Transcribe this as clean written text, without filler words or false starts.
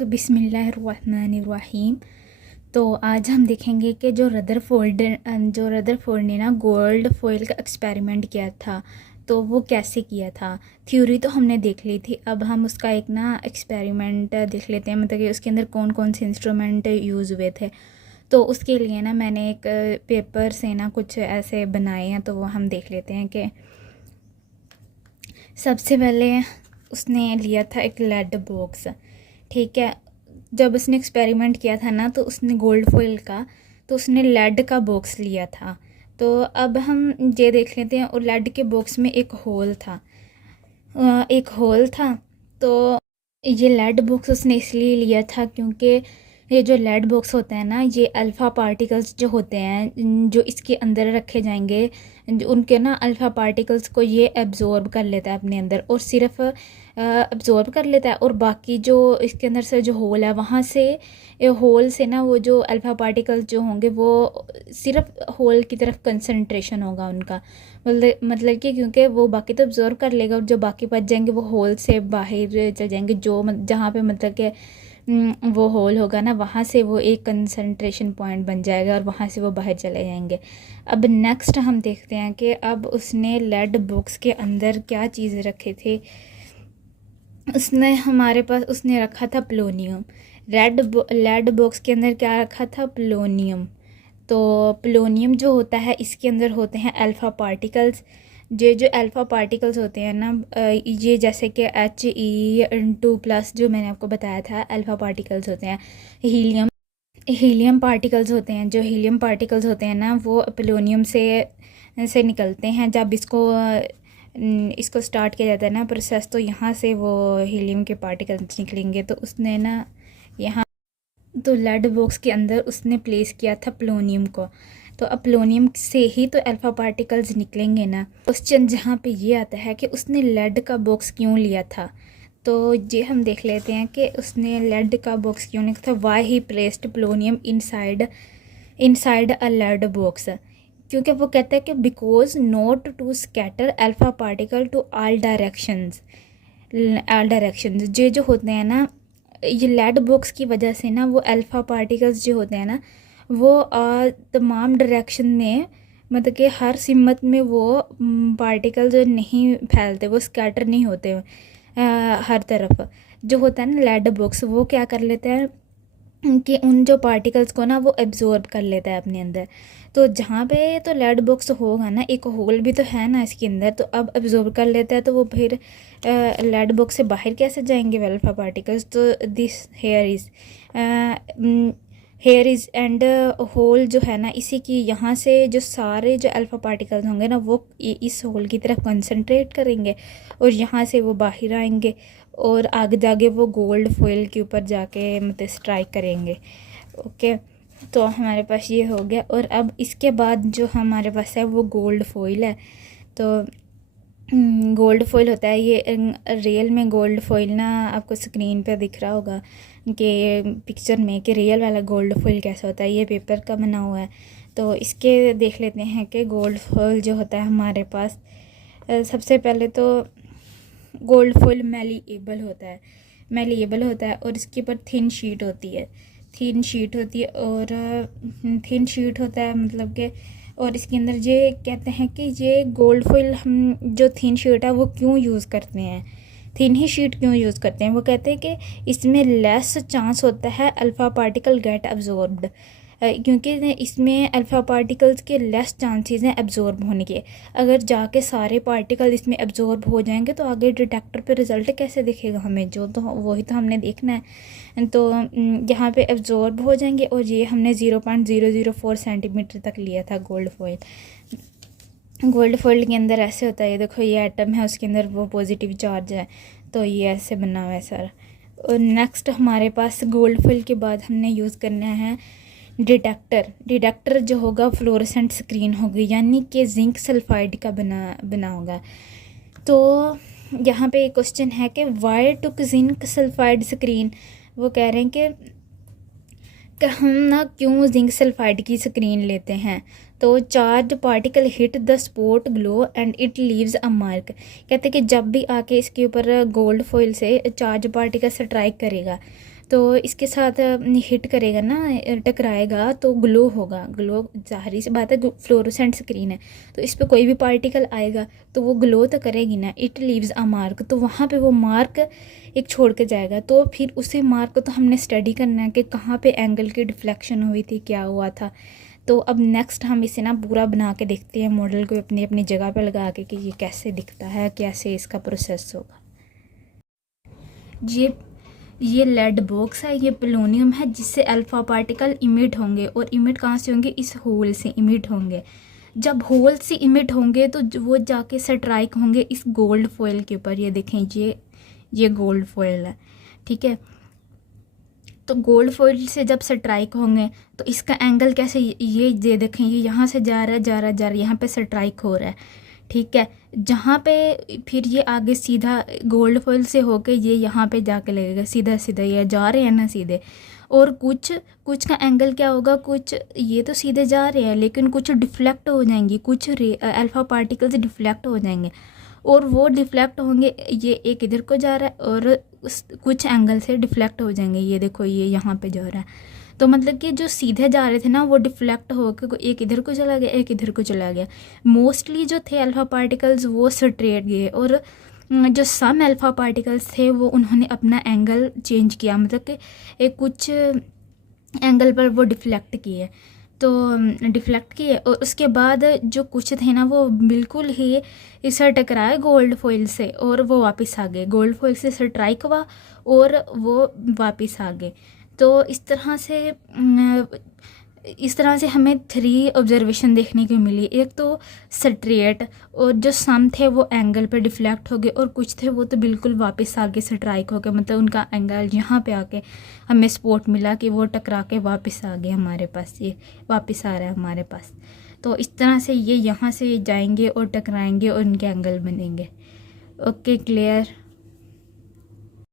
तो बिस्मिल्लाहिर्रहमानिर्रहीम। तो आज हम देखेंगे कि जो रदरफोर्ड ने ना गोल्ड फॉइल का एक्सपेरिमेंट किया था तो वो कैसे किया था। थ्योरी तो हमने देख ली थी, अब हम उसका एक ना एक्सपेरिमेंट देख लेते हैं, मतलब कि उसके अंदर कौन कौन से इंस्ट्रूमेंट यूज़ हुए थे। तो उसके लिए ना मैंने एक पेपर से ना कुछ ऐसे बनाए हैं, तो वो हम देख लेते हैं कि सबसे पहले उसने लिया था एक लेड बॉक्स। ठीक है, जब उसने एक्सपेरिमेंट किया था ना तो उसने गोल्ड फॉइल का, तो उसने लेड का बॉक्स लिया था। तो अब हम ये देख लेते हैं, और लेड के बॉक्स में एक होल था, तो ये लेड बॉक्स उसने इसलिए लिया था क्योंकि ये जो लेड बॉक्स होता है ना, ये अल्फ़ा पार्टिकल्स जो होते हैं जो इसके अंदर रखे जाएंगे, उनके ना अल्फ़ा पार्टिकल्स को ये एब्जॉर्ब कर लेता है अपने अंदर, और सिर्फ एब्जॉर्ब कर लेता है, और बाकी जो इसके अंदर से जो होल है वहाँ से, होल से ना वो जो अल्फ़ा पार्टिकल्स जो होंगे वो सिर्फ होल की तरफ कंसंट्रेशन होगा उनका, मतलब कि क्योंकि वो बाकी तो एब्जॉर्ब कर लेगा, और जो बाकी बच जाएंगे वो होल से बाहर चल जाएंगे, जो जहाँ पे मतलब कि वो होल होगा ना वहाँ से वो एक कंसंट्रेशन पॉइंट बन जाएगा, और वहाँ से वो बाहर चले जाएंगे। अब नेक्स्ट हम देखते हैं कि अब उसने लेड बॉक्स के अंदर क्या चीज़ रखे थे। उसने रखा था प्लोनियम। लेड बॉक्स के अंदर क्या रखा था, प्लोनियम। तो प्लोनियम जो होता है इसके अंदर होते हैं अल्फ़ा पार्टिकल्स। ये जो अल्फ़ा पार्टिकल्स होते हैं ना, ये जैसे कि He2+ जो मैंने आपको बताया था अल्फ़ा पार्टिकल्स होते हैं। हीलियम पार्टिकल्स होते हैं, जो हीलियम पार्टिकल्स होते हैं ना वो पोलोनियम से निकलते हैं। जब इसको स्टार्ट किया जाता है ना प्रोसेस, तो यहाँ से वो हीलियम के पार्टिकल्स निकलेंगे। तो उसने ना यहाँ तो लेड बॉक्स के अंदर उसने प्लेस किया था प्लोनियम को, तो अब प्लोनियम से ही तो अल्फ़ा पार्टिकल्स निकलेंगे ना। क्वेश्चन जहाँ पे ये आता है कि उसने लेड का बॉक्स क्यों लिया था, तो ये हम देख लेते हैं कि उसने लेड का बॉक्स क्यों लिया था। Why he placed polonium inside a lead box, क्योंकि वो कहता है कि because not to scatter alpha particle to all directions. ये जो होते हैं ना, ये लेड बॉक्स की वजह से ना वो अल्फ़ा पार्टिकल्स जो होते हैं ना वो तमाम डायरेक्शन में, मतलब कि हर सिमत में वो पार्टिकल जो नहीं फैलते, वो स्कैटर नहीं होते हर तरफ। जो होता है ना लेड बॉक्स, वो क्या कर लेता है कि उन जो पार्टिकल्स को ना वो एब्जॉर्ब कर लेता है अपने अंदर। तो जहाँ पे तो लेड बॉक्स होगा ना, एक होल भी तो है ना इसके अंदर, तो अब एब्जॉर्ब कर लेता है, तो वो फिर लेड बॉक्स से बाहर कैसे जाएंगे अल्फा पार्टिकल्स। तो this here is and hole जो है ना, इसी की यहाँ से जो सारे जो अल्फ़ा पार्टिकल्स होंगे ना वो इस होल की तरफ कंसंट्रेट करेंगे, और यहाँ से वो बाहर आएंगे, और आगे जाके वो गोल्ड फॉइल के ऊपर जाके मतलब स्ट्राइक करेंगे। ओके, तो हमारे पास ये हो गया। और अब इसके बाद जो हमारे पास है वो गोल्ड फॉइल है। तो गोल्ड फॉइल होता है ये रियल में गोल्ड फॉइल ना, आपको स्क्रीन पे दिख रहा होगा कि पिक्चर में कि रियल वाला गोल्ड फॉइल कैसा होता है। ये पेपर का बना हुआ है, तो इसके देख लेते हैं कि गोल्ड फॉइल जो होता है हमारे पास। सबसे पहले तो गोल्ड फॉइल मेलिएबल होता है, और इसके ऊपर थिन शीट होती है, और थिन शीट होता है मतलब कि, और इसके अंदर ये कहते हैं कि ये गोल्ड फॉइल हम जो थिन शीट है वो क्यों यूज़ करते हैं, थिन ही शीट क्यों यूज़ करते हैं। वो कहते हैं कि इसमें लेस चांस होता है अल्फ़ा पार्टिकल गेट अब्जॉर्ब्ड, क्योंकि इसमें अल्फ़ा पार्टिकल्स के लेस चांसेस हैं एब्जॉर्ब होने के। अगर जाके सारे पार्टिकल इसमें एब्जॉर्ब हो जाएंगे तो आगे डिटेक्टर पे रिज़ल्ट कैसे दिखेगा हमें, जो तो वही तो हमने देखना है। तो यहाँ पे एब्जॉर्ब हो जाएंगे, और ये हमने 0.004 सेंटीमीटर तक लिया था गोल्ड फॉइल। गोल्ड फॉइल के अंदर ऐसे होता है, ये देखो ये एटम है, उसके अंदर वो पॉजिटिव चार्ज है, तो ये ऐसे बना हुआ है सारा। और नेक्स्ट हमारे पास गोल्ड फॉइल के बाद हमने यूज़ करना है डिटेक्टर जो होगा फ्लोरेसेंट स्क्रीन होगी, यानी कि जिंक सल्फाइड का बना होगा। तो यहाँ पे एक क्वेश्चन है कि वाई टुक जिंक सल्फाइड स्क्रीन। वो कह रहे हैं कि हम ना क्यों जिंक सल्फाइड की स्क्रीन लेते हैं। तो charge particle hit the spot glow and it leaves a mark. कहते हैं कि जब भी आके इसके ऊपर गोल्ड फॉइल से चार्ज पार्टिकल स्ट्राइक करेगा तो इसके साथ हिट करेगा ना, टकराएगा तो ग्लो होगा। ग्लो ज़ाहिर सी बात है, फ्लोरोसेंट स्क्रीन है तो इस पर कोई भी पार्टिकल आएगा तो वो ग्लो तो करेगी ना। इट लीव्स अ मार्क, तो वहाँ पे वो मार्क एक छोड़ के जाएगा। तो फिर उसी मार्क को तो हमने स्टडी करना है कि कहाँ पे एंगल की डिफ्लेक्शन हुई थी, क्या हुआ था। तो अब नेक्स्ट हम इसे ना पूरा बना के देखते हैं, मॉडल को अपनी अपनी जगह पे लगा के कि ये कैसे दिखता है, कैसे इसका प्रोसेस होगा। ये लेड बॉक्स है, ये पोलोनियम है जिससे अल्फ़ा पार्टिकल इमिट होंगे। और इमिट कहाँ से होंगे? इस होल से इमिट होंगे। जब होल से इमिट होंगे तो वो जाके स्ट्राइक होंगे इस गोल्ड फॉयल के ऊपर। ये देखें, ये गोल्ड फॉयल है, ठीक है। तो गोल्ड फॉयल से जब स्ट्राइक होंगे तो इसका एंगल कैसे, ये देखें, ये यहाँ से जा रहा है, जा रहा है, यहाँ पे स्ट्राइक हो रहा है, ठीक है। जहाँ पे फिर ये आगे सीधा गोल्ड फॉयल से होके ये यहाँ पे जाके लगेगा, सीधा सीधा ये जा रहे हैं ना सीधे। और कुछ का एंगल क्या होगा, कुछ ये तो सीधे जा रहे हैं लेकिन कुछ डिफ्लेक्ट हो जाएंगी, कुछ अल्फ़ा पार्टिकल्स डिफ्लेक्ट हो जाएंगे। और वो डिफ्लेक्ट होंगे, ये एक इधर को जा रहा है और कुछ एंगल से डिफ्लेक्ट हो जाएंगे। ये देखो, ये यहाँ पे जा रहा है। तो मतलब कि जो सीधे जा रहे थे ना वो डिफ्लेक्ट होकर एक इधर को चला गया, एक इधर को चला गया। मोस्टली जो थे अल्फ़ा पार्टिकल्स वो स्ट्रेट गए, और जो सम अल्फ़ा पार्टिकल्स थे वो उन्होंने अपना एंगल चेंज किया, मतलब कि एक कुछ एंगल पर वो डिफ्लेक्ट किए। तो डिफ्लेक्ट किए और उसके बाद जो कुछ थे ना वो बिल्कुल ही इसे टकराए गोल्ड फॉइल से और वो वापस आ गए। गोल्ड फॉइल से स्ट्राइक हुआ और वो वापस आ गए। तो इस तरह से हमें 3 ऑब्जर्वेशन देखने को मिली। एक तो स्ट्रेट, और जो सम थे वो एंगल पे डिफ्लेक्ट हो गए, और कुछ थे वो तो बिल्कुल वापस आगे स्ट्राइक हो गए, मतलब उनका एंगल यहाँ पे आके हमें स्पॉट मिला कि वो टकरा के वापस आ गए हमारे पास, ये वापस आ रहा है हमारे पास। तो इस तरह से ये यहाँ से जाएंगे और टकराएंगे और उनके एंगल बनेंगे। Okay, clear.